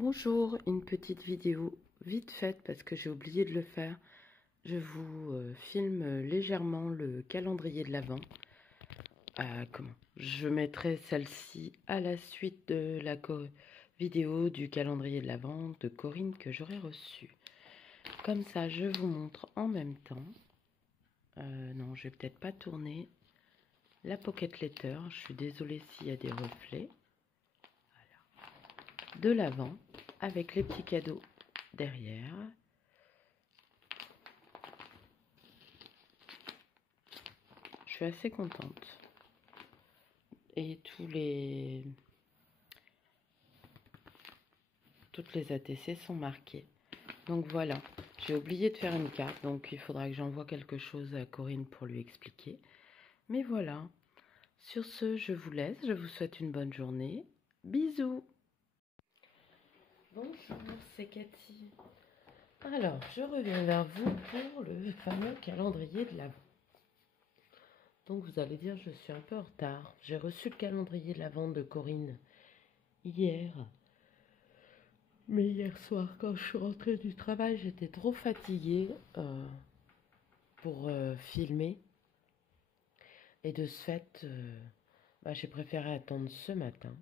Bonjour, une petite vidéo vite faite parce que j'ai oublié de le faire. Je vous filme légèrement le calendrier de l'Avent. Je mettrai celle-ci à la suite de la vidéo du calendrier de l'Avent de Corinne que j'aurai reçu. Comme ça, je vous montre en même temps. Non, je vais peut-être pas tourner la Pocket Letter. Je suis désolée s'il y a des reflets. Voilà. De l'Avent avec les petits cadeaux derrière. Je suis assez contente. Et toutes les ATC sont marquées. Donc voilà, j'ai oublié de faire une carte, donc il faudra que j'envoie quelque chose à Corinne pour lui expliquer. Mais voilà, sur ce, je vous laisse, je vous souhaite une bonne journée. Bisous. Bonjour, c'est Cathy. Alors, je reviens vers vous pour le fameux calendrier de l'Avent. Donc vous allez dire, je suis un peu en retard. J'ai reçu le calendrier de l'Avent de Corinne hier. Mais hier soir, quand je suis rentrée du travail, j'étais trop fatiguée pour filmer. Et de ce fait, j'ai préféré attendre ce matin.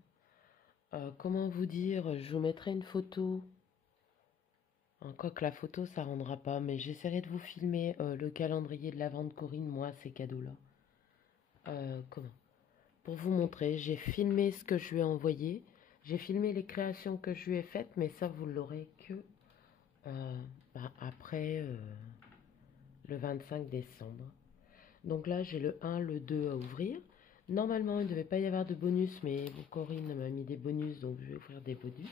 Comment vous dire, je vous mettrai une photo. Quoique la photo, ça ne rendra pas. Mais j'essaierai de vous filmer le calendrier de l'Avent de Corinne, moi, ces cadeaux-là. Pour vous montrer, j'ai filmé ce que je lui ai envoyé. J'ai filmé les créations que je lui ai faites, mais ça, vous l'aurez que après le 25 décembre. Donc là, j'ai le 1, le 2 à ouvrir. Normalement, il ne devait pas y avoir de bonus, mais Corinne m'a mis des bonus, donc je vais ouvrir des bonus.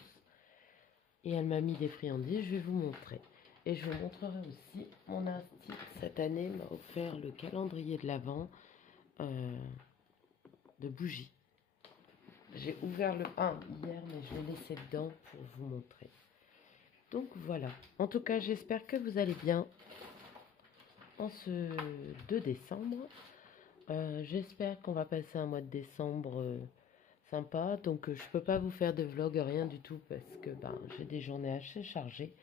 Et elle m'a mis des friandises, je vais vous montrer. Et je vous montrerai aussi, mon institut cette année m'a offert le calendrier de l'Avent de bougies. J'ai ouvert le 1 hier, mais je l'ai laissé dedans pour vous montrer. Donc voilà. En tout cas, j'espère que vous allez bien en ce 2 décembre. J'espère qu'on va passer un mois de décembre sympa. Donc je peux pas vous faire de vlog, rien du tout, parce que j'ai des journées assez chargées.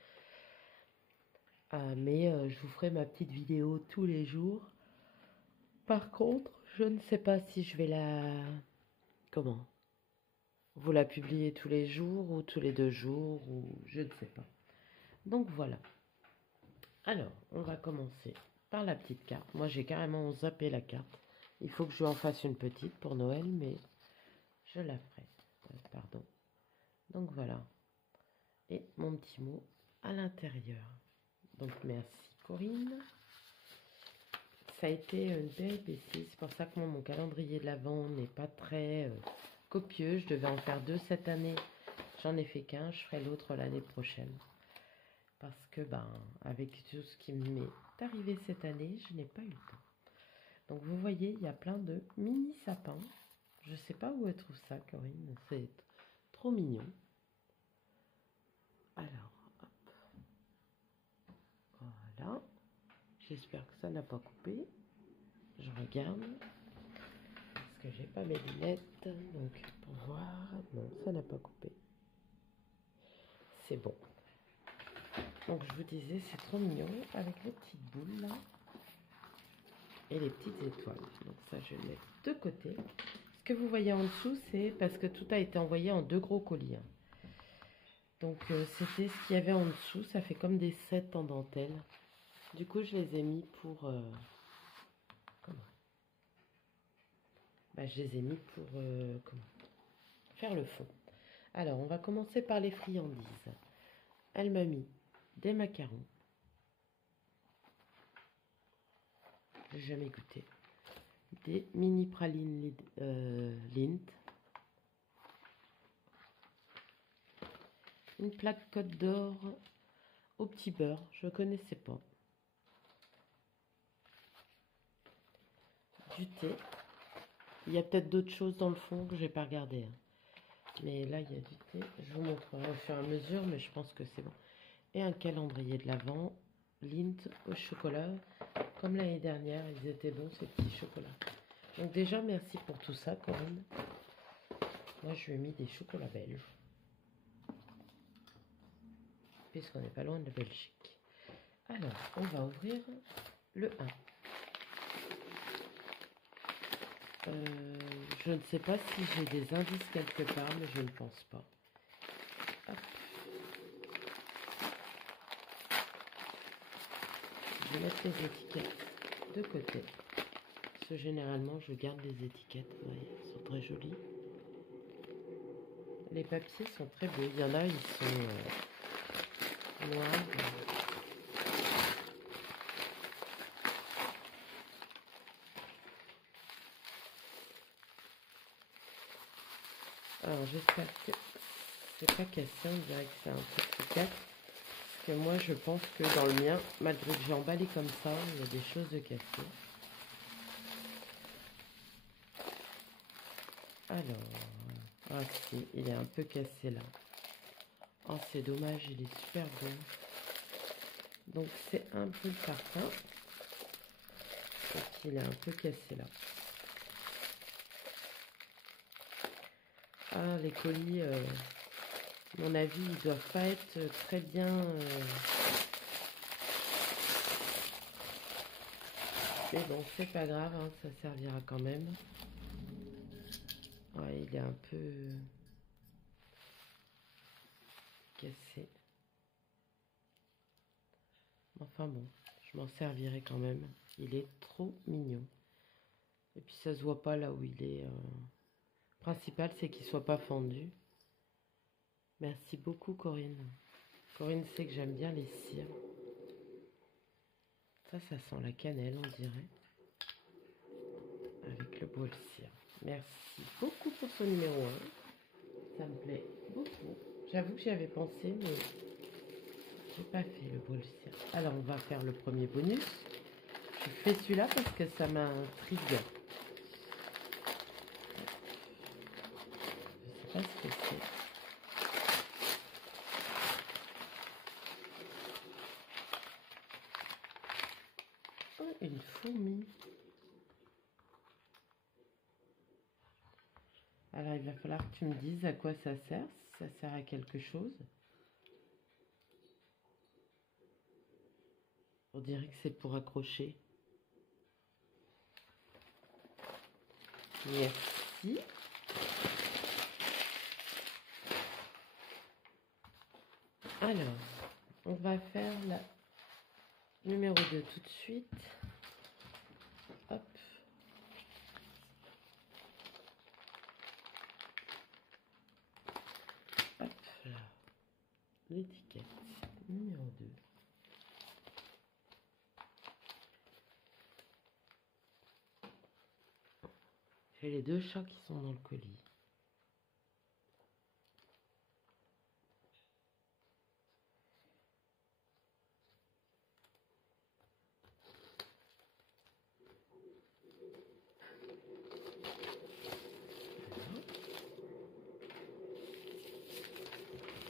Mais je vous ferai ma petite vidéo tous les jours. Par contre, je ne sais pas si je vais vous la publier tous les jours ou tous les 2 jours, ou je ne sais pas. Donc voilà. Alors, on va commencer par la petite carte. Moi, j'ai carrément zappé la carte. Il faut que je en fasse une petite pour Noël, mais je la ferai. Pardon. Donc voilà. Et mon petit mot à l'intérieur. Donc merci Corinne. Ça a été une péripétie. C'est pour ça que moi, mon calendrier de l'Avent n'est pas très copieux. Je devais en faire 2 cette année. J'en ai fait qu'un. Je ferai l'autre l'année prochaine. Parce que, avec tout ce qui m'est arrivé cette année, je n'ai pas eu le temps. Donc, vous voyez, il y a plein de mini sapins. Je ne sais pas où elle trouve ça, Corinne. C'est trop mignon. Alors, hop. Voilà. J'espère que ça n'a pas coupé. Je regarde. Parce que j'ai pas mes lunettes. Donc, pour voir. Non, ça n'a pas coupé. C'est bon. Donc, je vous disais, c'est trop mignon. Avec les petites boules, là. Et les petites étoiles. Donc ça, je vais le mettre de côté. Ce que vous voyez en dessous, c'est parce que tout a été envoyé en 2 gros colis. Donc c'était ce qu'il y avait en dessous. Ça fait comme des sets en dentelle. Du coup, je les ai mis pour... je les ai mis pour faire le fond. Alors, on va commencer par les friandises. Elle m'a mis des macarons. Je n'ai jamais goûté. Des mini pralines Lindt. Une plaque Côte d'Or au petit beurre. Je ne connaissais pas. Du thé. Il y a peut-être d'autres choses dans le fond que je n'ai pas regardé. Mais là, il y a du thé. Je vous montrerai au fur et à mesure, mais je pense que c'est bon. Et un calendrier de l'Avent. Lindt au chocolat. Comme l'année dernière, ils étaient bons ces petits chocolats. Donc déjà, merci pour tout ça, Corinne. Moi, je lui ai mis des chocolats belges. puisqu'on n'est pas loin de la Belgique. Alors, on va ouvrir le 1. Je ne sais pas si j'ai des indices quelque part, mais je ne pense pas. Hop. Je vais mettre les étiquettes de côté. Parce que généralement, je garde les étiquettes. Vous voyez, elles sont très jolies. Les papiers sont très beaux. Il y en a, ils sont noirs. Alors, j'espère que c'est pas cassé. On dirait que c'est un peu cassé. Parce que moi, je pense que dans le mien, malgré que j'ai emballé comme ça, il y a des choses de cassées. Alors, ah si, il est un peu cassé là. Oh, c'est dommage, il est super beau. Donc, c'est un peu le parfum. Donc, il est un peu cassé là. Ah, les colis, à mon avis, ils doivent pas être très bien... Mais bon, c'est pas grave, hein, ça servira quand même. Ouais, il est un peu cassé. Enfin bon, je m'en servirai quand même. Il est trop mignon. Et puis ça se voit pas là où il est. Le principal, c'est qu'il soit pas fendu. Merci beaucoup, Corinne. Corinne sait que j'aime bien les cires. Ça sent la cannelle, on dirait. Avec le bol cire. Merci beaucoup pour ce numéro 1. Ça me plaît beaucoup. J'avoue que j'y avais pensé, mais j'ai pas fait le bol cire. Alors, on va faire le premier bonus. Je fais celui-là parce que ça m'intrigue. Je sais pas ce que c'est. Oh, une fourmi. Alors, il va falloir que tu me dises à quoi ça sert. Si ça sert à quelque chose. On dirait que c'est pour accrocher. Merci. Alors, on va faire la numéro 2 tout de suite. Hop. Hop là. L'étiquette numéro 2. J'ai les deux chats qui sont dans le colis.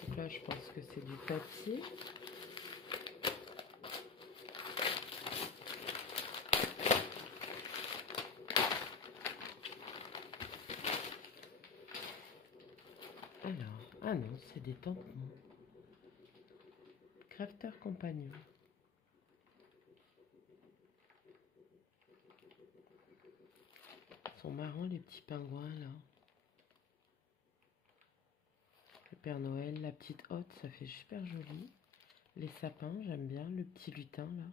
Donc là, je pense que c'est du papier. Alors, ah non, c'est des tampons. Crafter Compagnon. Ils sont marrants les petits pingouins là. Le Père Noël, la petite hotte, ça fait super joli. Les sapins, j'aime bien. Le petit lutin là,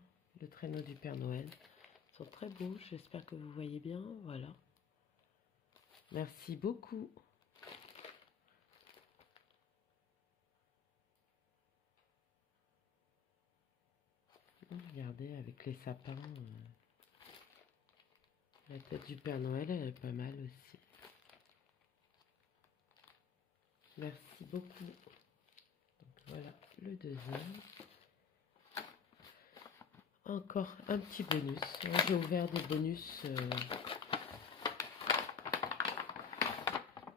le traîneau du Père Noël. Ils sont très beaux, j'espère que vous voyez bien. Voilà. Merci beaucoup. Regardez, avec les sapins, la tête du Père Noël, elle est pas mal aussi. Merci beaucoup. Donc voilà, le deuxième. Encore un petit bonus. J'ai ouvert des bonus.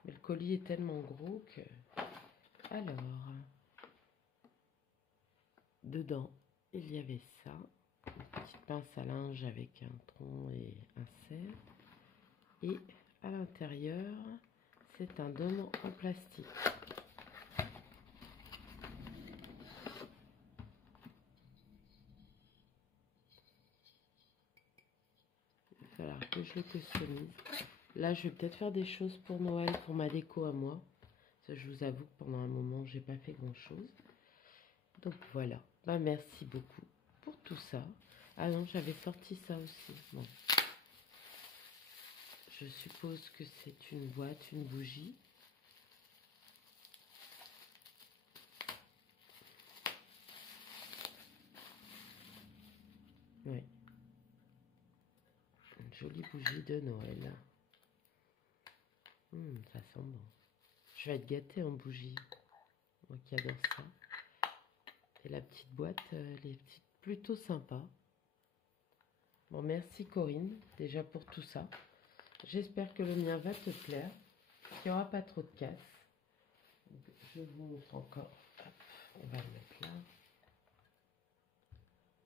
Mais le colis est tellement gros que... Alors, dedans, il y avait ça. Une petite pince à linge avec un tronc et un cerf. Et à l'intérieur, c'est un dôme en plastique. que je le customise. Là, je vais peut-être faire des choses pour Noël, pour ma déco à moi. Ça, je vous avoue que pendant un moment, j'ai pas fait grand-chose. Donc voilà. Bah, merci beaucoup pour tout ça. Ah non, j'avais sorti ça aussi. Bon. Je suppose que c'est une boîte, une bougie. Oui. Une jolie bougie de Noël. Ça sent bon. Je vais être gâtée en bougie. Moi qui adore ça. Et la petite boîte, elle est plutôt sympa. Bon, merci Corinne, déjà pour tout ça. J'espère que le mien va te plaire, qu'il n'y aura pas trop de casse. Je vous montre encore. Hop, on va le mettre là.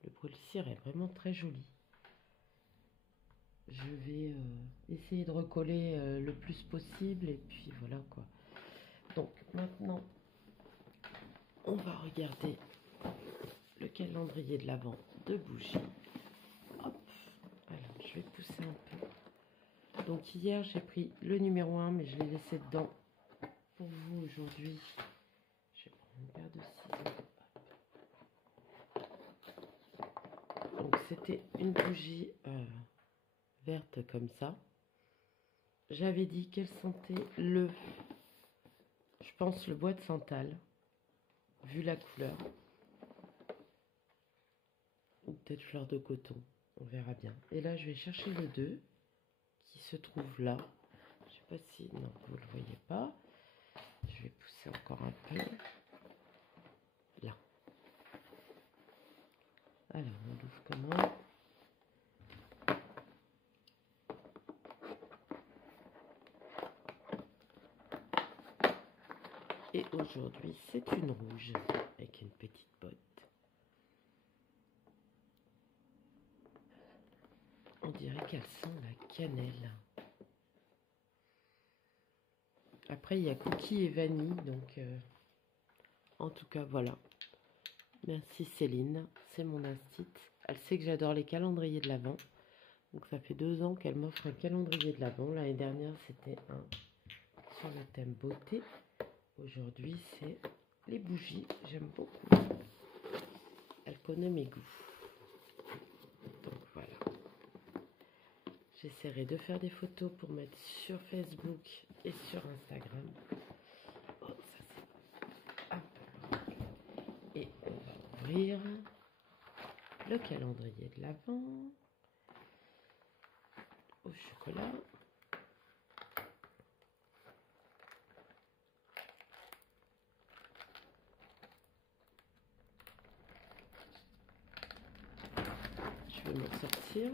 Le brûle-cire est vraiment très joli. Je vais essayer de recoller le plus possible et puis voilà quoi. Donc maintenant, on va regarder le calendrier de l'Avent de bougies. Hop, alors je vais pousser un peu. Donc hier j'ai pris le numéro 1 mais je l'ai laissé dedans. Pour vous aujourd'hui, je vais prendre une paire de ciseaux. Donc c'était une bougie verte comme ça. J'avais dit qu'elle sentait je pense le bois de santal, vu la couleur. Ou peut-être fleur de coton, on verra bien. Et là je vais chercher le 2 qui se trouve là. Je sais pas si, non vous le voyez pas. Je vais pousser encore un peu. Là. Alors on l'ouvre comment? Et aujourd'hui, c'est une rouge avec une petite botte. On dirait qu'elle sent la cannelle. Après, il y a cookies et vanille, donc en tout cas, voilà. Merci Céline, c'est mon instit. Elle sait que j'adore les calendriers de l'Avent. Donc ça fait 2 ans qu'elle m'offre un calendrier de l'Avent. L'année dernière, c'était un sur le thème beauté. Aujourd'hui, c'est les bougies. J'aime beaucoup. Elle connaît mes goûts. Donc voilà. J'essaierai de faire des photos pour mettre sur Facebook et sur Instagram. Oh, ça c'est... Et on va ouvrir le calendrier de l'Avent au chocolat. Je vais m'en sortir.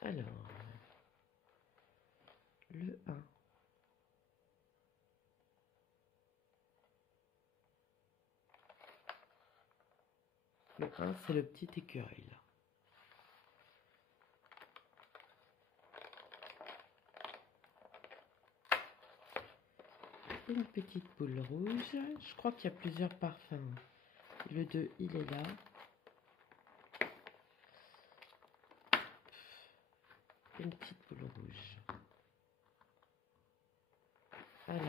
Alors, le 1. Le 1, c'est le petit écureuil, là. Une petite boule rouge. Je crois qu'il y a plusieurs parfums. Le 2, il est là. Une petite boule rouge. Alors...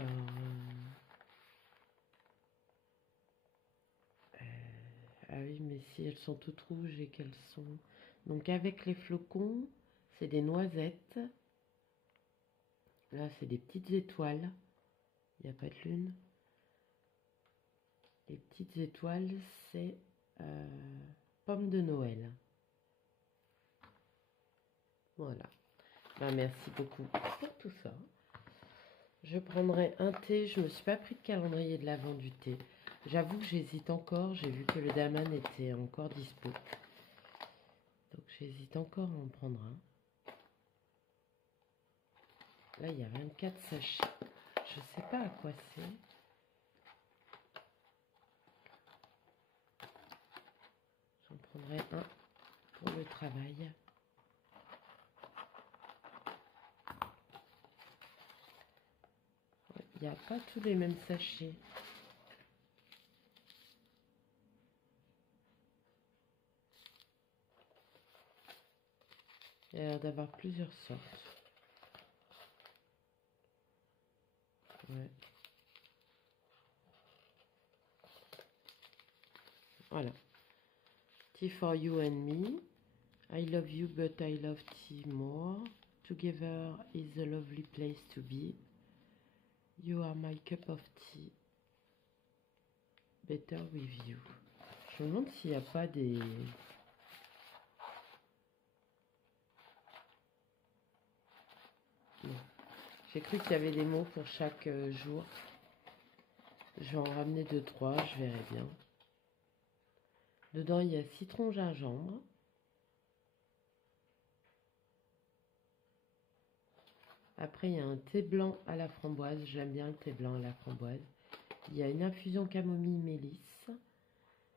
ah oui, mais si elles sont toutes rouges et qu'elles sont... Donc avec les flocons, c'est des noisettes. Là, c'est des petites étoiles. Il n'y a pas de lune. Les petites étoiles, c'est pommes de Noël. Voilà. Ben, merci beaucoup pour tout ça. Je prendrai un thé. Je ne me suis pas pris de calendrier de l'Avent du thé. J'avoue que j'hésite encore. J'ai vu que le Daman était encore dispo. Donc j'hésite encore à en prendre un. Là, il y a 24 sachets. Je ne sais pas à quoi c'est. J'en prendrai un pour le travail. Il n'y a pas tous les mêmes sachets. Il y a l'air d'avoir plusieurs sortes. Ouais. Voilà. Tea for you and me. I love you, but I love tea more. Together is a lovely place to be. You are my cup of tea. Better with you. Je me demande s'il n'y a pas des... Non. J'ai cru qu'il y avait des mots pour chaque jour. Je vais en ramener 2-3, je verrai bien. Dedans, il y a citron gingembre. Après, il y a un thé blanc à la framboise. J'aime bien le thé blanc à la framboise. Il y a une infusion camomille mélisse,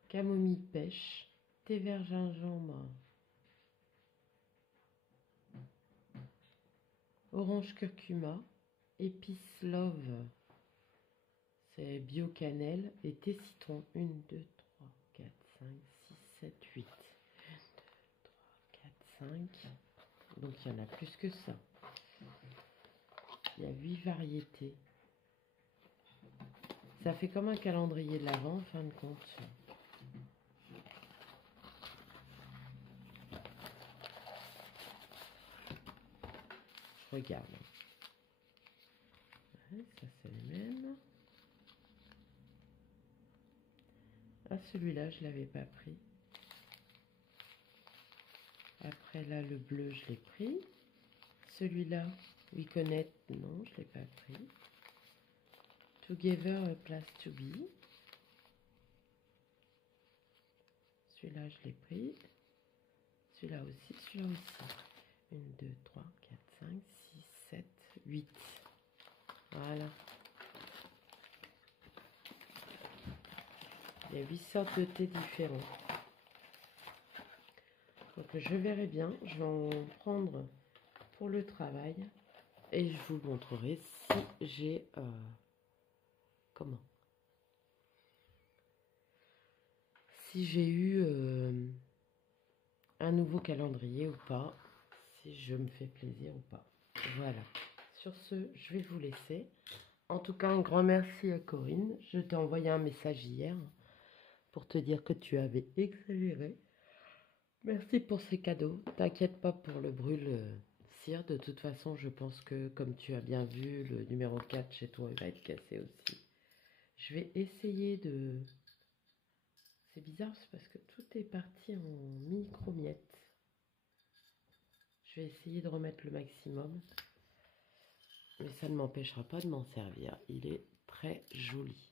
camomille pêche, thé vert gingembre, orange curcuma, épice love, c'est bio cannelle, et thé citron. 1, 2, 3, 4, 5, 6, 7, 8. 3, 4, 5. Donc il y en a plus que ça. Il y a 8 variétés. Ça fait comme un calendrier de l'Avent en fin de compte. Je regarde. Ouais, ça c'est le même. Ah, celui-là, je ne l'avais pas pris. Après là, le bleu, je l'ai pris. Celui-là, We Connect, non, je ne l'ai pas pris. Together, a place to be. Celui-là, je l'ai pris. Celui-là aussi, celui-là aussi. 1, 2, 3, 4, 5, 6, 7, 8. Voilà. Il y a 8 sortes de thé différents. Donc je verrai bien. Je vais en prendre pour le travail. Et je vous montrerai si j'ai... comment? Si j'ai eu un nouveau calendrier ou pas. Si je me fais plaisir ou pas. Voilà. Sur ce, je vais vous laisser. En tout cas, un grand merci à Corinne. Je t'ai envoyé un message hier pour te dire que tu avais exagéré. Merci pour ces cadeaux. T'inquiète pas pour le brûle-cire. De toute façon, je pense que, comme tu as bien vu, le numéro 4 chez toi, il va être cassé aussi. Je vais essayer de... C'est bizarre, c'est parce que tout est parti en micro-miettes. Je vais essayer de remettre le maximum. Mais ça ne m'empêchera pas de m'en servir. Il est très joli.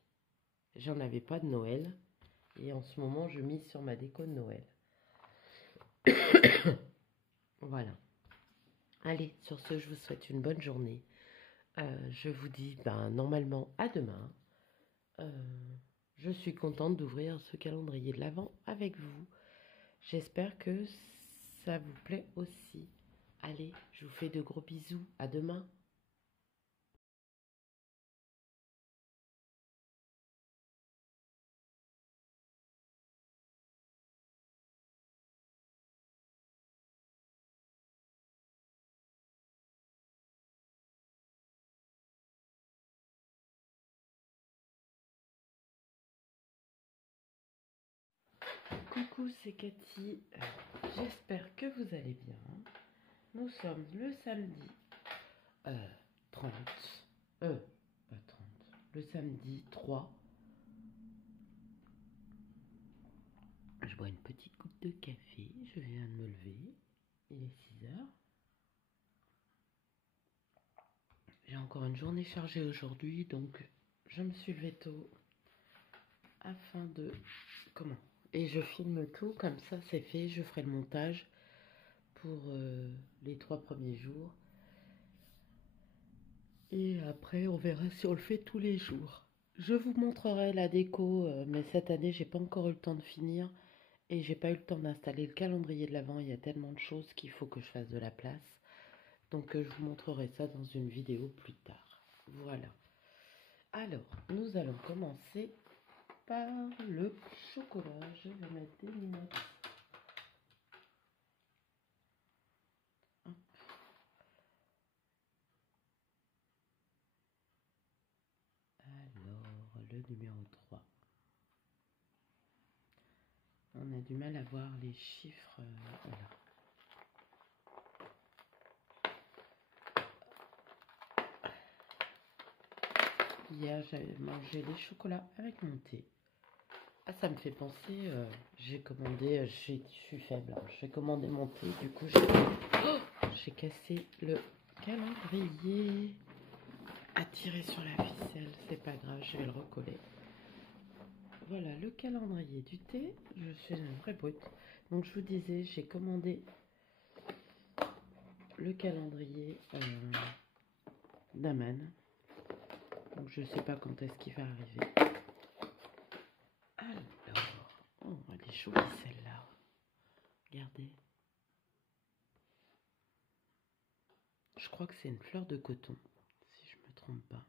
J'en avais pas de Noël. Et en ce moment, je mise sur ma déco de Noël. Voilà. Allez, sur ce, je vous souhaite une bonne journée. Je vous dis normalement à demain. Je suis contente d'ouvrir ce calendrier de l'Avent avec vous. J'espère que ça vous plaît aussi. Allez, je vous fais de gros bisous. À demain. Coucou, c'est Cathy. J'espère que vous allez bien. Nous sommes le samedi 30. Pas 30. Le samedi 3. Je bois une petite goutte de café. Je viens de me lever. Il est 6 heures. J'ai encore une journée chargée aujourd'hui, donc je me suis levée tôt afin de... Comment? Et je filme tout, comme ça c'est fait. Je ferai le montage pour les 3 premiers jours. Et après, on verra si on le fait tous les jours. Je vous montrerai la déco, mais cette année, j'ai pas encore eu le temps de finir. Et j'ai pas eu le temps d'installer le calendrier de l'Avent. Il y a tellement de choses qu'il faut que je fasse de la place. Donc, je vous montrerai ça dans une vidéo plus tard. Voilà. Alors, nous allons commencer par le chocolat. Je vais mettre des lunettes. le numéro 3. On a du mal à voir les chiffres. Voilà. Hier, j'avais mangé des chocolats avec mon thé. Ah, ça me fait penser, j'ai commandé, je suis faible, hein, j'ai commandé mon thé, du coup j'ai cassé le calendrier à tirer sur la ficelle, c'est pas grave, je vais le recoller. Voilà le calendrier du thé, je suis une vraie brute. Donc je vous disais, j'ai commandé le calendrier d'Aman. Donc je sais pas quand est-ce qu'il va arriver. Alors, oh, elle est jolie celle-là. Regardez. Je crois que c'est une fleur de coton, si je me trompe pas.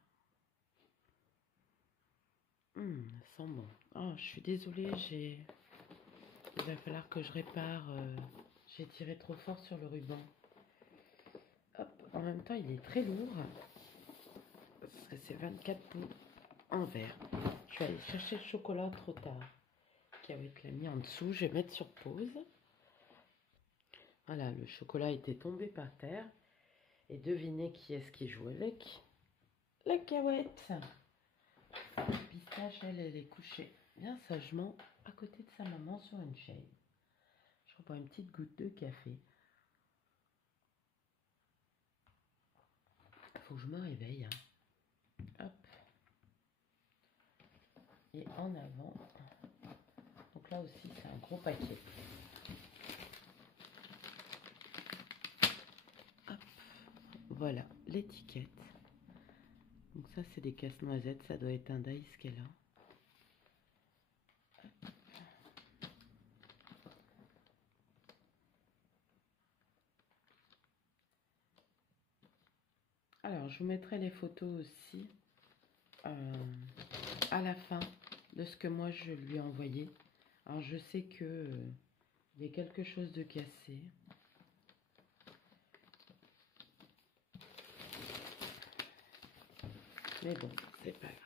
Ça sent bon. Oh, je suis désolée, il va falloir que je répare. J'ai tiré trop fort sur le ruban. Hop, en même temps, il est très lourd. Parce que c'est 24 poules en verre. Je vais aller chercher le chocolat trop tard. Cahuète l'a mis en dessous. Je vais mettre sur pause. Voilà, le chocolat était tombé par terre. Et devinez qui est-ce qui joue avec? La Cahuète. Pistache, elle est couchée bien sagement à côté de sa maman sur une chaise. Je reprends une petite goutte de café. Faut que je me réveille. Hein. Hop. Et en avant. Donc là aussi, c'est un gros paquet. Hop. Voilà, l'étiquette. Donc ça, c'est des casse-noisettes. Ça doit être un Daïs qu'elle a. Alors, je vous mettrai les photos aussi à la fin de ce que moi je lui ai envoyé. Alors, je sais que il y a quelque chose de cassé. Mais bon, c'est pas grave.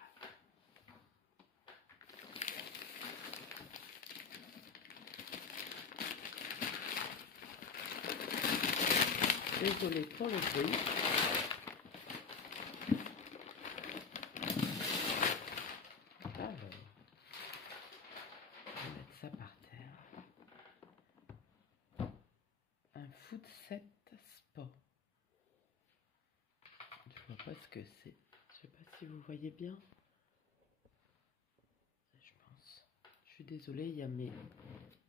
Désolée pour le bruit. Alors, je vais mettre ça par terre. Un foot set sport. Je vois pas ce que c'est. Je sais pas si vous voyez bien. Je pense. Je suis désolée, il y a mes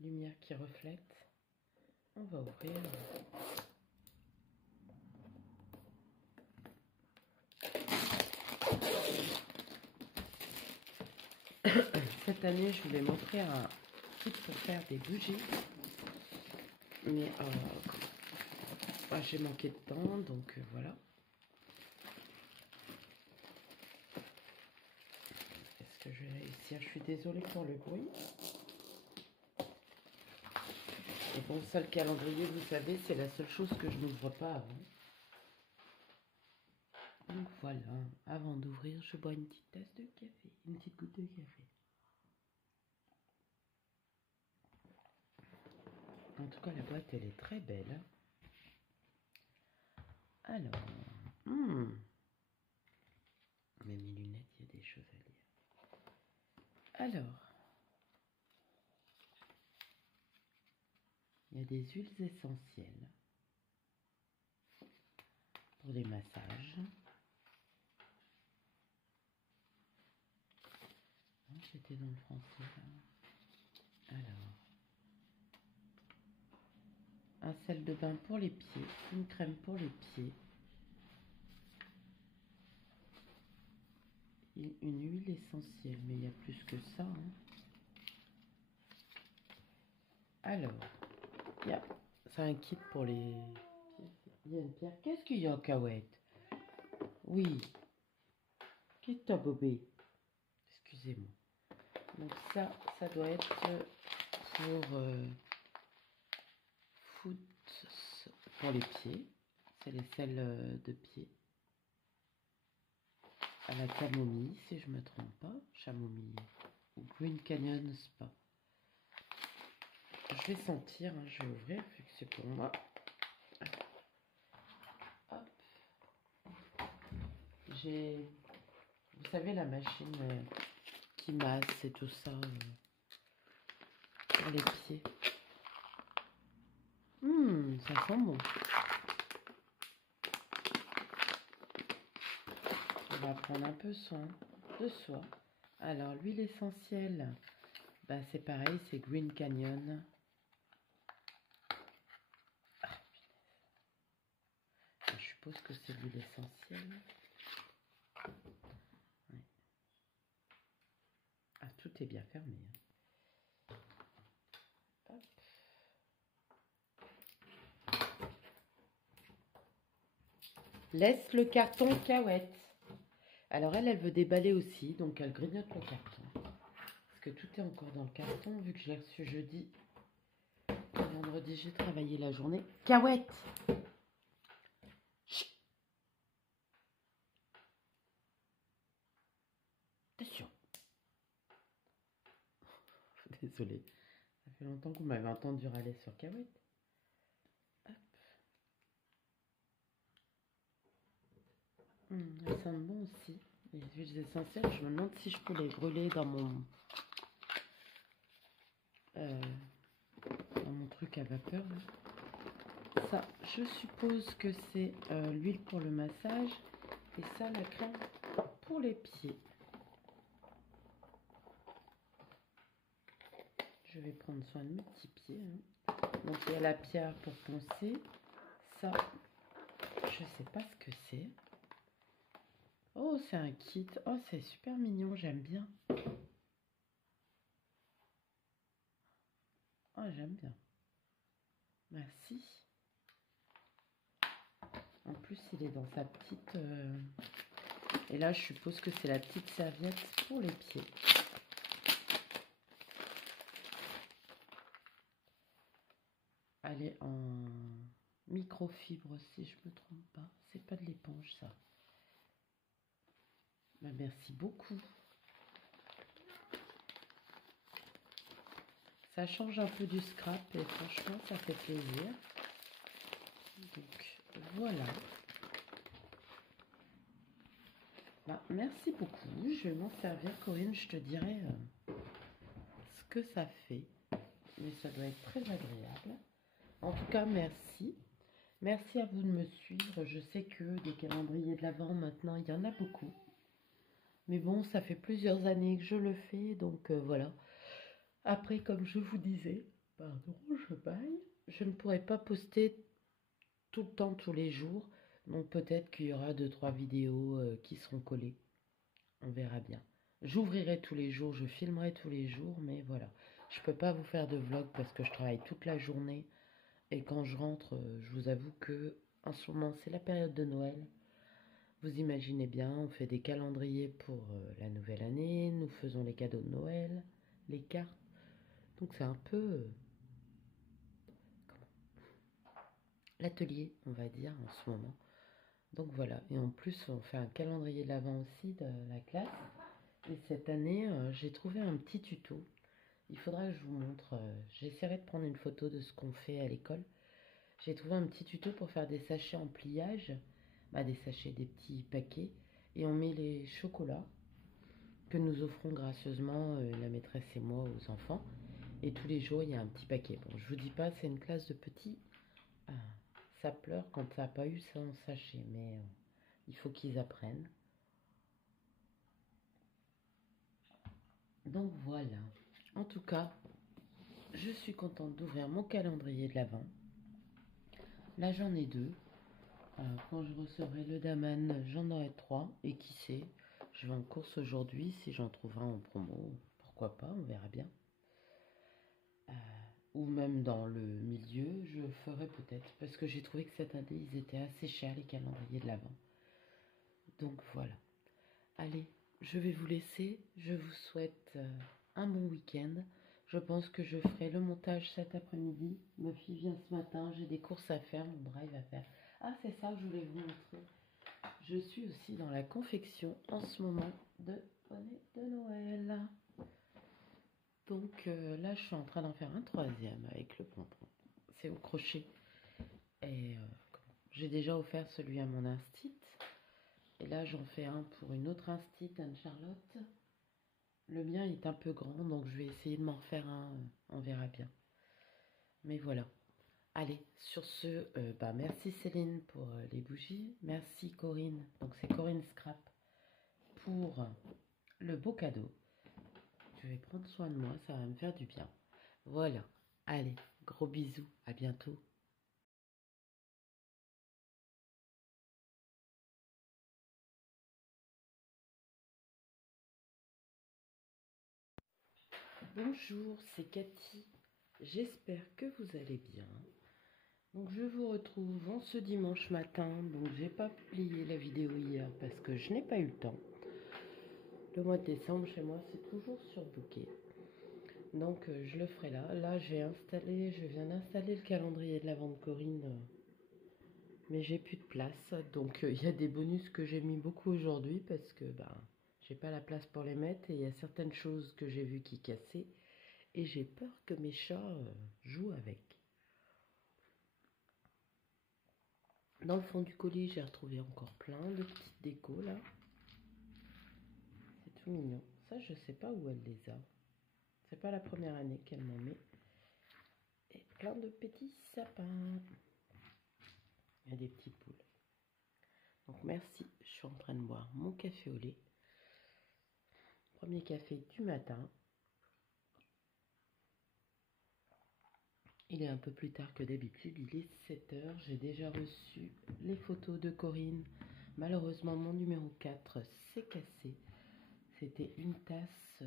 lumières qui reflètent. On va ouvrir. Cette année, je voulais montrer un kit pour faire des bougies. Mais j'ai manqué de temps, donc voilà. Est-ce que je vais réussir? Je suis désolée pour le bruit. Et bon, ça, le calendrier, vous savez, c'est la seule chose que je n'ouvre pas avant. Donc voilà, avant d'ouvrir, je bois une petite tasse de café, une petite goutte de café. En tout cas, la boîte, elle est très belle. Alors, même mes lunettes, il y a des choses à lire. Alors, il y a des huiles essentielles pour les massages. J'étais dans le français là. Alors, un sel de bain pour les pieds, une crème pour les pieds, une huile essentielle, mais il y a plus que ça. Hein. Alors, c'est un kit pour les pieds. Il y a une pierre. Qu'est-ce qu'il y a, Cahuète? Oui. Qu'est-ce que t'as, bobé? Excusez-moi. Donc ça doit être pour foot pour les pieds. C'est les sels de pied. à la camomille, si je me trompe pas. Chamomille ou Green Canyon Spa. Je vais sentir, hein, je vais ouvrir vu que c'est pour moi. Hop. J'ai, vous savez, la machine qui masse et tout ça pour les pieds. Ça sent bon. On va prendre un peu soin de soi. Alors, l'huile essentielle, bah, c'est pareil, c'est Green Canyon. Ah, je suppose que c'est l'huile essentielle. Ouais. Ah, tout est bien fermé. Hop. Laisse le carton cacahuète. Alors elle veut déballer aussi, donc elle grignote le carton. Parce que tout est encore dans le carton, vu que je l'ai reçu jeudi. Vendredi, j'ai travaillé la journée. Cacahuète. Attention. Désolée. Ça fait longtemps que vous m'avez entendu râler sur cacahuète. Elles sentent bon aussi. Les huiles essentielles, je me demande si je peux les brûler dans mon truc à vapeur. Là. Ça, je suppose que c'est l'huile pour le massage. Et ça, la crème pour les pieds. Je vais prendre soin de mes petits pieds. Hein. Donc, il y a la pierre pour poncer. Ça, je sais pas ce que c'est. Oh, c'est un kit. Oh, c'est super mignon, j'aime bien. Oh, j'aime bien. Merci. En plus, il est dans sa petite... Et là, je suppose que c'est la petite serviette pour les pieds. Elle est en microfibre, si je me trompe pas. C'est pas de l'éponge, ça. Ben, merci beaucoup. Ça change un peu du scrap et franchement, ça fait plaisir. Donc, voilà. Ben, merci beaucoup. Je vais m'en servir, Corinne. Je te dirai ce que ça fait. Mais ça doit être très agréable. En tout cas, merci. Merci à vous de me suivre. Je sais que des calendriers de l'Avent, maintenant, il y en a beaucoup. Mais bon, ça fait plusieurs années que je le fais, donc voilà. Après, comme je vous disais, pardon, je baille, je ne pourrai pas poster tout le temps, tous les jours. Donc peut-être qu'il y aura 2-3 vidéos qui seront collées. On verra bien. J'ouvrirai tous les jours, je filmerai tous les jours, mais voilà. Je ne peux pas vous faire de vlog parce que je travaille toute la journée. Et quand je rentre, je vous avoue que en ce moment, c'est la période de Noël. Vous imaginez bien, on fait des calendriers pour la nouvelle année, nous faisons les cadeaux de Noël, les cartes. Donc c'est un peu l'atelier, on va dire, en ce moment. Donc voilà, et en plus on fait un calendrier de l'Avent aussi de la classe. Et cette année, j'ai trouvé un petit tuto. Il faudra que je vous montre, j'essaierai de prendre une photo de ce qu'on fait à l'école. J'ai trouvé un petit tuto pour faire des sachets en pliage, des sachets, des petits paquets. Et on met les chocolats que nous offrons gracieusement, la maîtresse et moi, aux enfants. Et tous les jours, il y a un petit paquet. Bon, je vous dis pas, c'est une classe de petits. Ça pleure quand ça n'a pas eu son sachet, mais il faut qu'ils apprennent. Donc voilà. En tout cas, je suis contente d'ouvrir mon calendrier de l'Avent. Là, j'en ai 2. Quand je recevrai le Daman, j'en aurai 3. Et qui sait, je vais en course aujourd'hui. Si j'en trouve un en promo, pourquoi pas, on verra bien. Ou même dans le milieu, je ferai peut-être. Parce que j'ai trouvé que cette année, ils étaient assez chers, les calendriers de l'Avent. Donc voilà. Allez, je vais vous laisser. Je vous souhaite un bon week-end. Je pense que je ferai le montage cet après-midi. Ma fille vient ce matin, j'ai des courses à faire, mon drive à faire. Ah, c'est ça que je voulais vous montrer. Je suis aussi dans la confection en ce moment de bonnet de Noël. Donc là, je suis en train d'en faire un troisième avec le pompon. C'est au crochet. Et j'ai déjà offert celui à mon instit. Et là, j'en fais un pour une autre instit, Anne-Charlotte. Le mien est un peu grand, donc je vais essayer de m'en faire un. On verra bien. Mais voilà. Allez, sur ce, merci Céline pour les bougies. Merci Corinne. Donc c'est Corinne Scrap pour le beau cadeau. Je vais prendre soin de moi, ça va me faire du bien. Voilà. Allez, gros bisous. À bientôt. Bonjour, c'est Cathy. J'espère que vous allez bien. Donc je vous retrouve en ce dimanche matin. Donc j'ai pas publié la vidéo hier parce que je n'ai pas eu le temps. Le mois de décembre chez moi c'est toujours surbooké. Donc je le ferai là. Là je viens d'installer le calendrier de l'Avent de Corinne. Mais j'ai plus de place. Donc il y a des bonus que j'ai mis beaucoup aujourd'hui parce que j'ai pas la place pour les mettre. Et il y a certaines choses que j'ai vues qui cassaient. Et j'ai peur que mes chats jouent avec. Dans le fond du colis, j'ai retrouvé encore plein de petites décos là. C'est tout mignon. Ça, je sais pas où elle les a. C'est pas la première année qu'elle m'en met. Et plein de petits sapins. Il y a des petites poules. Donc merci, je suis en train de boire mon café au lait. Premier café du matin. Il est un peu plus tard que d'habitude, il est 7 h. J'ai déjà reçu les photos de Corinne. Malheureusement, mon numéro 4 s'est cassé. C'était une tasse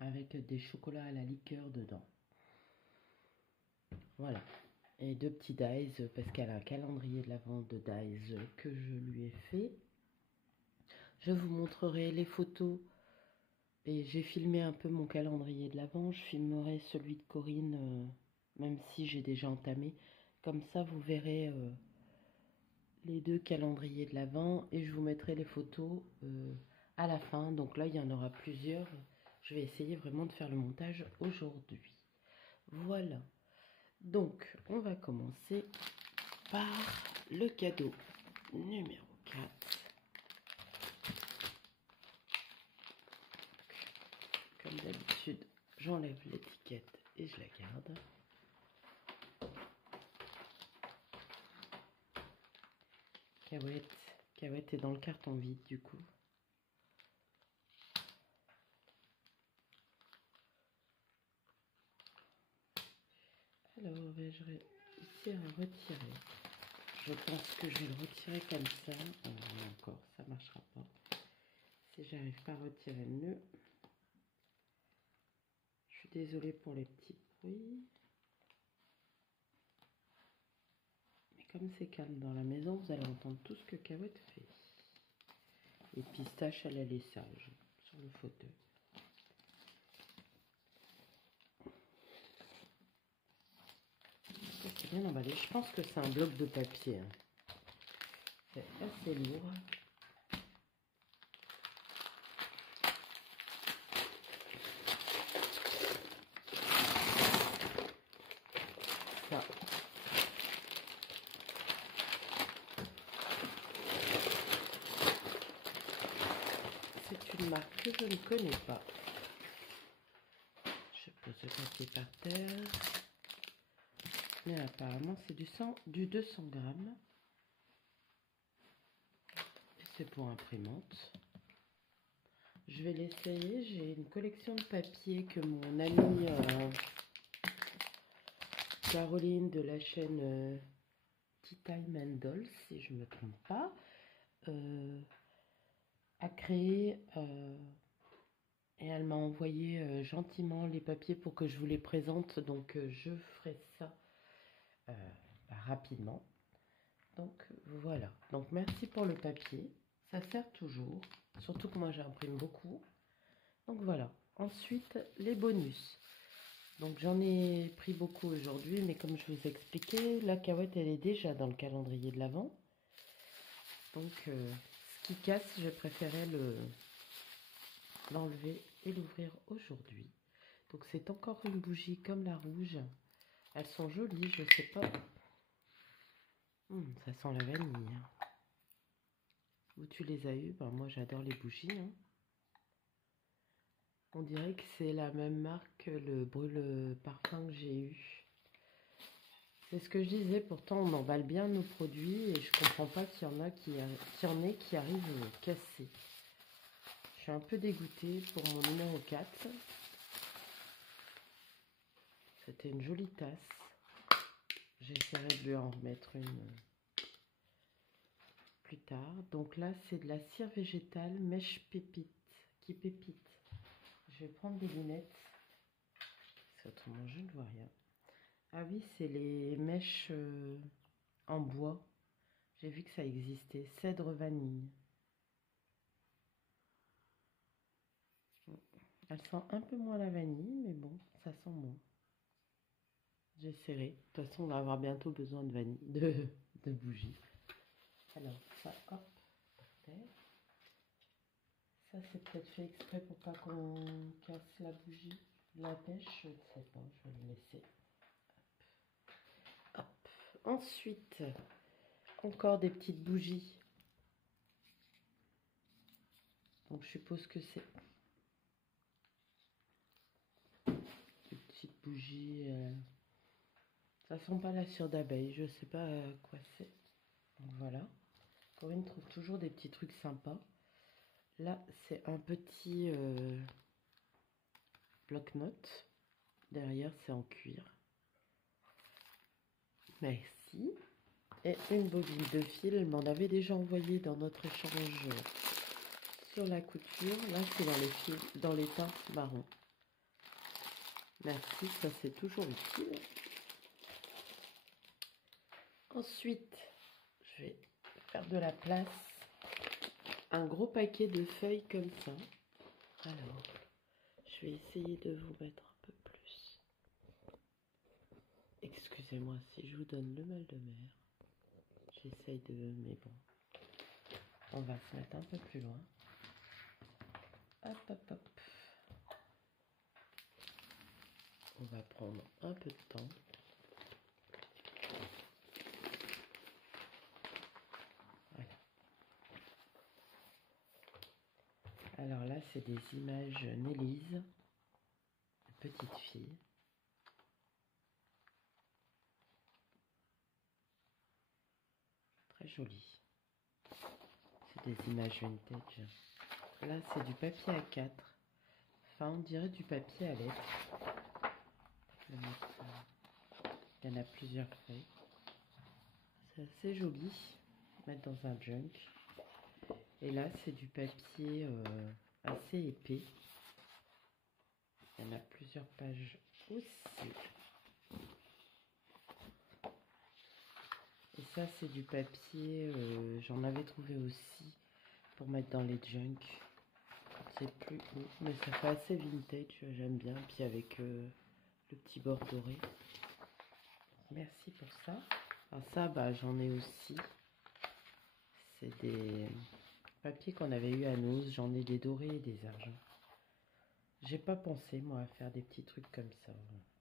avec des chocolats à la liqueur dedans. Voilà. Et deux petits dies parce qu'elle a un calendrier de l'Avent de dies que je lui ai fait. Je vous montrerai les photos. Et j'ai filmé un peu mon calendrier de l'Avent. Je filmerai celui de Corinne, même si j'ai déjà entamé. Comme ça, vous verrez les deux calendriers de l'Avent. Et je vous mettrai les photos à la fin. Donc là, il y en aura plusieurs. Je vais essayer vraiment de faire le montage aujourd'hui. Voilà. Donc, on va commencer par le cadeau numéro 4. Comme d'habitude, j'enlève l'étiquette et je la garde. Cahuète est dans le carton vide du coup. Alors, vais-je réussir à retirer? Je pense que je vais le retirer comme ça. Oh, encore, ça ne marchera pas. Si j'arrive pas à retirer le nœud. Je suis désolée pour les petits bruits. Mais comme c'est calme dans la maison, vous allez entendre tout ce que Cahuète fait. Et Pistache, elle est sage sur le fauteuil. C'est bien emballé. Je pense que c'est un bloc de papier. Hein. C'est assez lourd. Ça. C'est une marque que je ne connais pas. Je pose le papier par terre. Mais apparemment, c'est du 200 grammes. Et c'est pour imprimante. Je vais l'essayer. J'ai une collection de papier que mon amie Caroline de la chaîne Tea Time and Dolls, si je ne me trompe pas, a créé et elle m'a envoyé gentiment les papiers pour que je vous les présente. Donc je ferai ça rapidement. Donc voilà. Donc merci pour le papier. Ça sert toujours. Surtout que moi j'imprime beaucoup. Donc voilà. Ensuite les bonus. Donc j'en ai pris beaucoup aujourd'hui. Mais comme je vous expliquais, la Cahuète elle est déjà dans le calendrier de l'Avent. Donc, ce qui casse, j'ai préféré l'enlever et l'ouvrir aujourd'hui. Donc, c'est encore une bougie comme la rouge. Elles sont jolies, je sais pas. Ça sent la vanille. Où tu les as eues? Ben, moi, j'adore les bougies. Hein. On dirait que c'est la même marque que le brûle parfum que j'ai eu. C'est ce que je disais, pourtant on emballe bien nos produits et je comprends pas qu'il y en ait qui arrivent cassés. Je suis un peu dégoûtée pour mon numéro 4. C'était une jolie tasse. J'essaierai de lui en remettre une plus tard. Donc là, c'est de la cire végétale mèche pépite, qui pépite. Je vais prendre des lunettes, parce qu'autrement je ne vois rien. Ah oui, c'est les mèches en bois. J'ai vu que ça existait. Cèdre vanille. Elle sent un peu moins la vanille, mais bon, ça sent moins. J'essaierai. De toute façon, on va avoir bientôt besoin de vanille, de bougies. Alors, ça, hop, par terre. Ça, c'est peut-être fait exprès pour pas qu'on casse la bougie. La pêche, je ne sais pas, je vais le laisser. Hop. Hop. Ensuite, encore des petites bougies. Donc, je suppose que c'est des petites bougies. Ça sent pas la cire d'abeille, je sais pas quoi c'est. Donc voilà. Corinne trouve toujours des petits trucs sympas. Là, c'est un petit bloc-notes. Derrière, c'est en cuir. Merci. Et une bobine de fil. Elle m'en avait déjà envoyé dans notre échange sur la couture. Là, c'est dans les fils, dans les teintes marron. Merci, ça c'est toujours utile. Ensuite, je vais faire de la place. Un gros paquet de feuilles comme ça. Alors, je vais essayer de vous mettre un peu plus. Excusez-moi si je vous donne le mal de mer. J'essaye de... mais bon. On va se mettre un peu plus loin. Hop, hop, hop. On va prendre un peu de temps. Voilà. Alors là, c'est des images Nélise, de petite fille. Très jolie. C'est des images vintage. Là, c'est du papier A4. Enfin, on dirait du papier à lettres. Il y en a plusieurs feuilles. C'est assez joli. Mettre dans un junk. Et là, c'est du papier assez épais. Il y en a plusieurs pages aussi. Et ça, c'est du papier. J'en avais trouvé aussi pour mettre dans les junks. Je ne sais plus où. Mais ça fait assez vintage. J'aime bien. Puis avec le petit bord doré. Merci pour ça. Alors ça, bah, j'en ai aussi. C'est des papiers qu'on avait eu à nous. J'en ai des dorés et des argents. J'ai pas pensé, moi, à faire des petits trucs comme ça.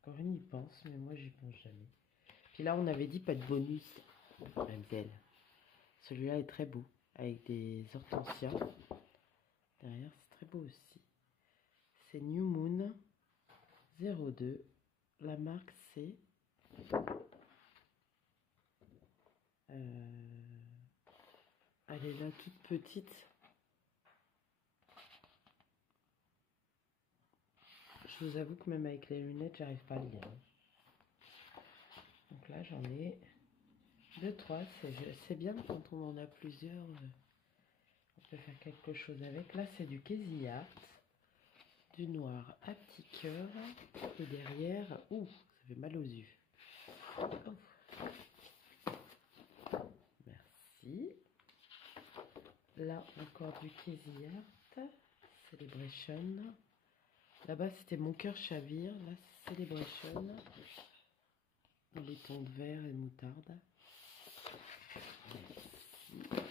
Corinne y pense, mais moi, j'y pense jamais. Puis là, on avait dit pas de bonus. Mademoiselle. Celui-là est très beau. Avec des hortensias. Derrière, c'est très beau aussi. C'est New Moon 02. La marque, c'est... elle est là toute petite. Je vous avoue que même avec les lunettes, j'arrive pas à le lire. Donc là, j'en ai 2, 3. C'est bien quand on en a plusieurs. On peut faire quelque chose avec. Là, c'est du Casey Art. Du noir à petit cœur. Et derrière, ouh, ça fait mal aux yeux. Oh. Merci. Là, encore du Casey Art. Celebration. Là-bas, c'était Mon cœur chavire. Là, c'est Celebration. Les tons de vert et moutarde. Merci.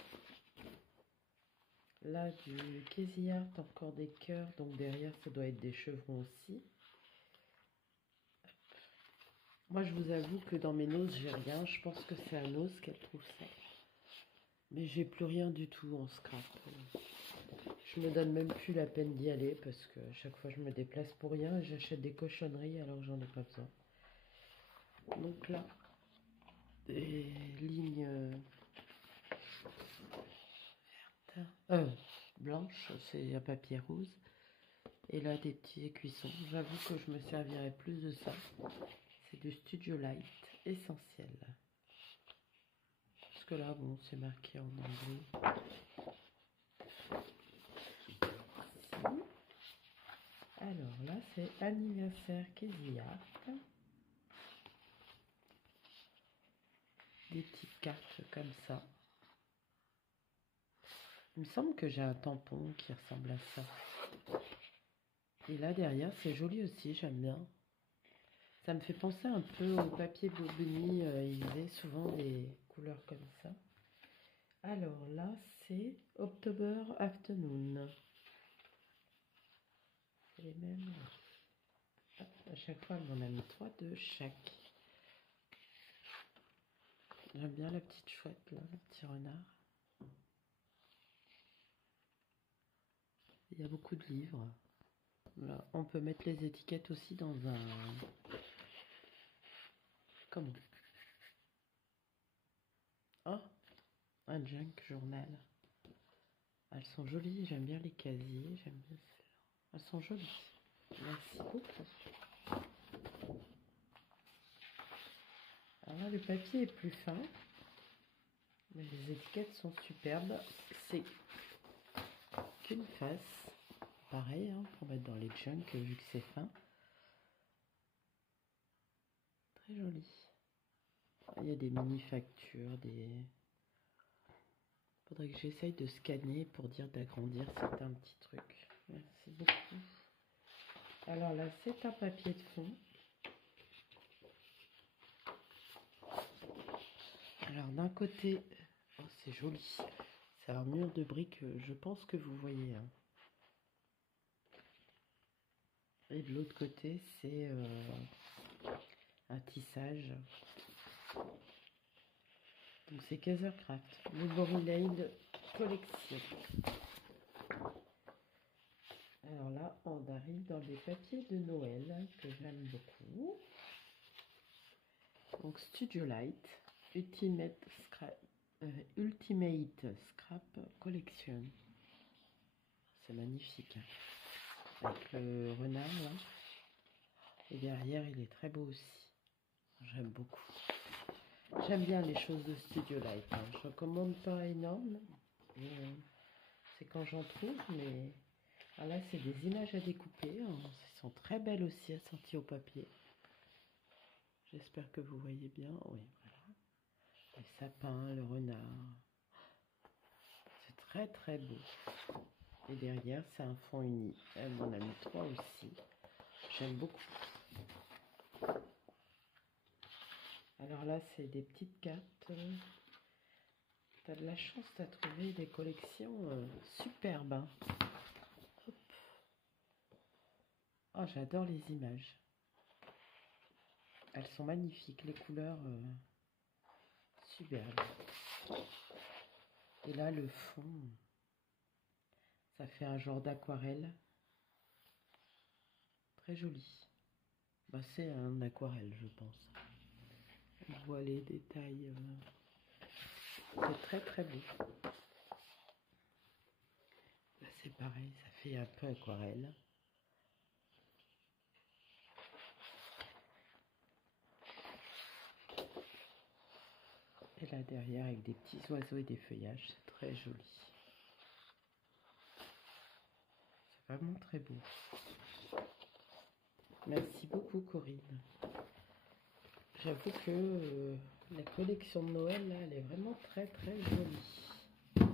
Là, du Casey Art, encore des cœurs. Donc derrière, ça doit être des chevrons aussi. Moi, je vous avoue que dans mes noces, j'ai rien. Je pense que c'est à Noce qu'elle trouve ça. Mais j'ai plus rien du tout en scrap. Je me donne même plus la peine d'y aller parce que chaque fois, je me déplace pour rien et j'achète des cochonneries alors que j'en ai pas besoin. Donc là, des lignes blanches, c'est un papier rose. Et là, des petits cuissons. J'avoue que je me servirai plus de ça. C'est du Studio Light essentiel. Parce que là, bon, c'est marqué en anglais. Alors là, c'est anniversaire Casey Art. Des petites cartes comme ça. Il me semble que j'ai un tampon qui ressemble à ça. Et là, derrière, c'est joli aussi, j'aime bien. Ça me fait penser un peu au papier Bobigny. Il faisait souvent des couleurs comme ça. Alors là, c'est October Afternoon. C'est les mêmes. Hop, à chaque fois, elle m'en a mis 3 de chaque. J'aime bien la petite chouette, là, le petit renard. Il y a beaucoup de livres. Là, on peut mettre les étiquettes aussi dans un... Comment? Oh, un junk journal. Elles sont jolies, j'aime bien les casiers, j'aime bien celles-là. Elles sont jolies. Merci beaucoup. Alors là, le papier est plus fin, mais les étiquettes sont superbes. C'est qu'une face. Pareil, hein, pour mettre dans les junks, vu que c'est fin. Très joli. Il y a des mini-factures, des... Faudrait que j'essaye de scanner pour dire d'agrandir certains petits trucs. Merci beaucoup. Alors là, c'est un papier de fond. Alors d'un côté, oh, c'est joli. C'est un mur de briques, je pense que vous voyez. Hein. Et de l'autre côté, c'est un tissage. Donc c'est Kaisercraft, Woodbury Lane collection. Alors là, on arrive dans des papiers de Noël que j'aime beaucoup. Donc Studio Light, Ultimate Scrap Collection. C'est magnifique. Hein. Avec le renard là. Et derrière, il est très beau aussi. J'aime beaucoup. J'aime bien les choses de Studio Light. Hein. Je recommande pas énorme. C'est quand j'en trouve, mais ah là, c'est des images à découper. Hein. Elles sont très belles aussi, assorties au papier. J'espère que vous voyez bien. Oui, voilà. Les sapins, le renard. C'est très très beau. Et derrière, c'est un fond uni. Elle m'en a mis 3 aussi. J'aime beaucoup. Alors là, c'est des petites cartes. T'as de la chance, t'as trouvé des collections superbes. Hein. Hop. Oh, j'adore les images. Elles sont magnifiques, les couleurs superbes. Et là, le fond, ça fait un genre d'aquarelle. Très joli. Bah, c'est un aquarelle, je pense. On voit les détails. C'est très très beau. Là, c'est pareil, ça fait un peu aquarelle. Et là derrière avec des petits oiseaux et des feuillages, c'est très joli. C'est vraiment très beau. Merci beaucoup Corinne. J'avoue que la collection de Noël là, elle est vraiment très très jolie. Hop.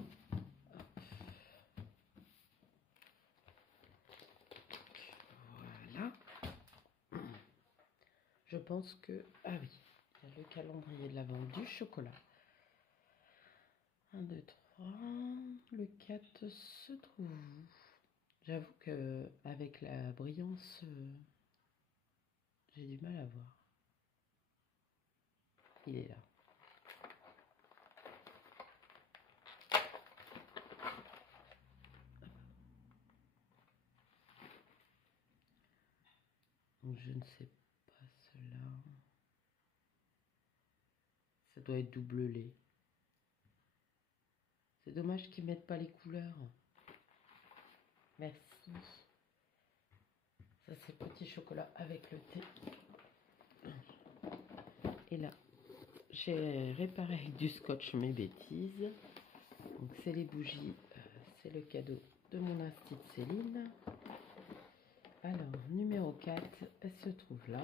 Voilà. Je pense que... Ah oui, il y a le calendrier de l'Avent du chocolat. 1, 2, 3. Le 4 se trouve où? J'avoue que avec la brillance, j'ai du mal à voir. Il est là. Donc je ne sais pas cela. Ça doit être double lait. C'est dommage qu'ils mettent pas les couleurs. Merci. Ça c'est petit chocolat avec le thé. Et là, j'ai réparé avec du scotch mes bêtises. Donc c'est les bougies, c'est le cadeau de mon instit Céline. Alors, numéro 4, elle se trouve là.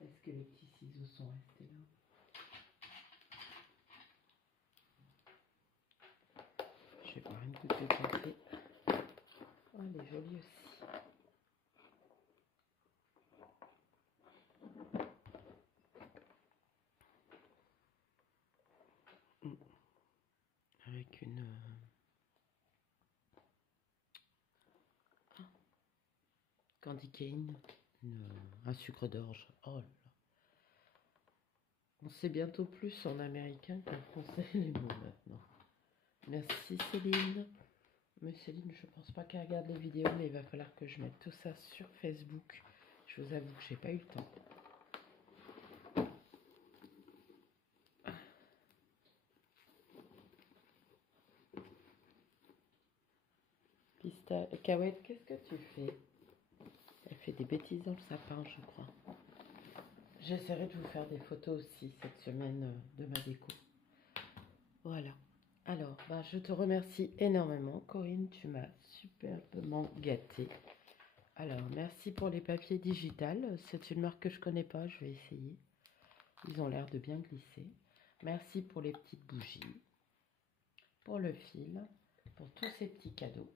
Est-ce que les petits ciseaux sont restés là? Je vais boire une goutte de café. Oh, elle est jolie aussi. Avec une... candy cane, un sucre d'orge. Oh là là. On sait bientôt plus en américain qu'en français les mots maintenant. Merci Céline. Mais Céline, je pense pas qu'elle regarde les vidéos, mais il va falloir que je mette tout ça sur Facebook. Je vous avoue que j'ai pas eu le temps. Cahouette, qu'est-ce que tu fais? Elle fait des bêtises dans le sapin, je crois. J'essaierai de vous faire des photos aussi cette semaine de ma déco. Voilà. Alors, je te remercie énormément. Corinne, tu m'as superbement gâtée. Alors, merci pour les papiers digital. C'est une marque que je connais pas, je vais essayer. Ils ont l'air de bien glisser. Merci pour les petites bougies, pour le fil, pour tous ces petits cadeaux.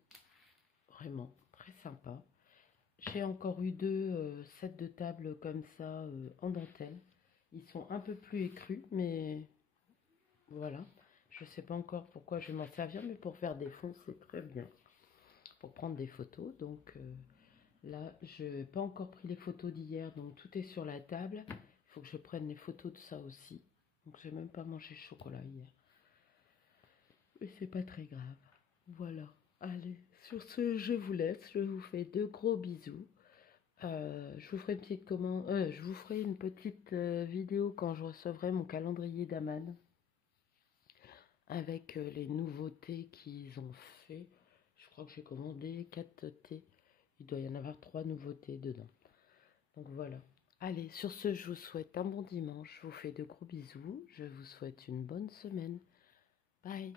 Vraiment très sympa. J'ai encore eu deux sets de table comme ça en dentelle. Ils sont un peu plus écrus, mais voilà. Je ne sais pas encore pourquoi je vais m'en servir, mais pour faire des fonds, c'est très bien. Pour prendre des photos. Donc là, je n'ai pas encore pris les photos d'hier, donc tout est sur la table. Il faut que je prenne les photos de ça aussi. Donc j'ai même pas mangé de chocolat hier. Mais c'est pas très grave. Voilà. Allez, sur ce, je vous laisse. Je vous fais de gros bisous. Je vous ferai une petite je vous ferai une petite vidéo quand je recevrai mon calendrier d'Aman avec les nouveautés qu'ils ont fait. Je crois que j'ai commandé 4 thés. Il doit y en avoir 3 nouveautés dedans. Donc voilà. Allez, sur ce, je vous souhaite un bon dimanche. Je vous fais de gros bisous. Je vous souhaite une bonne semaine. Bye.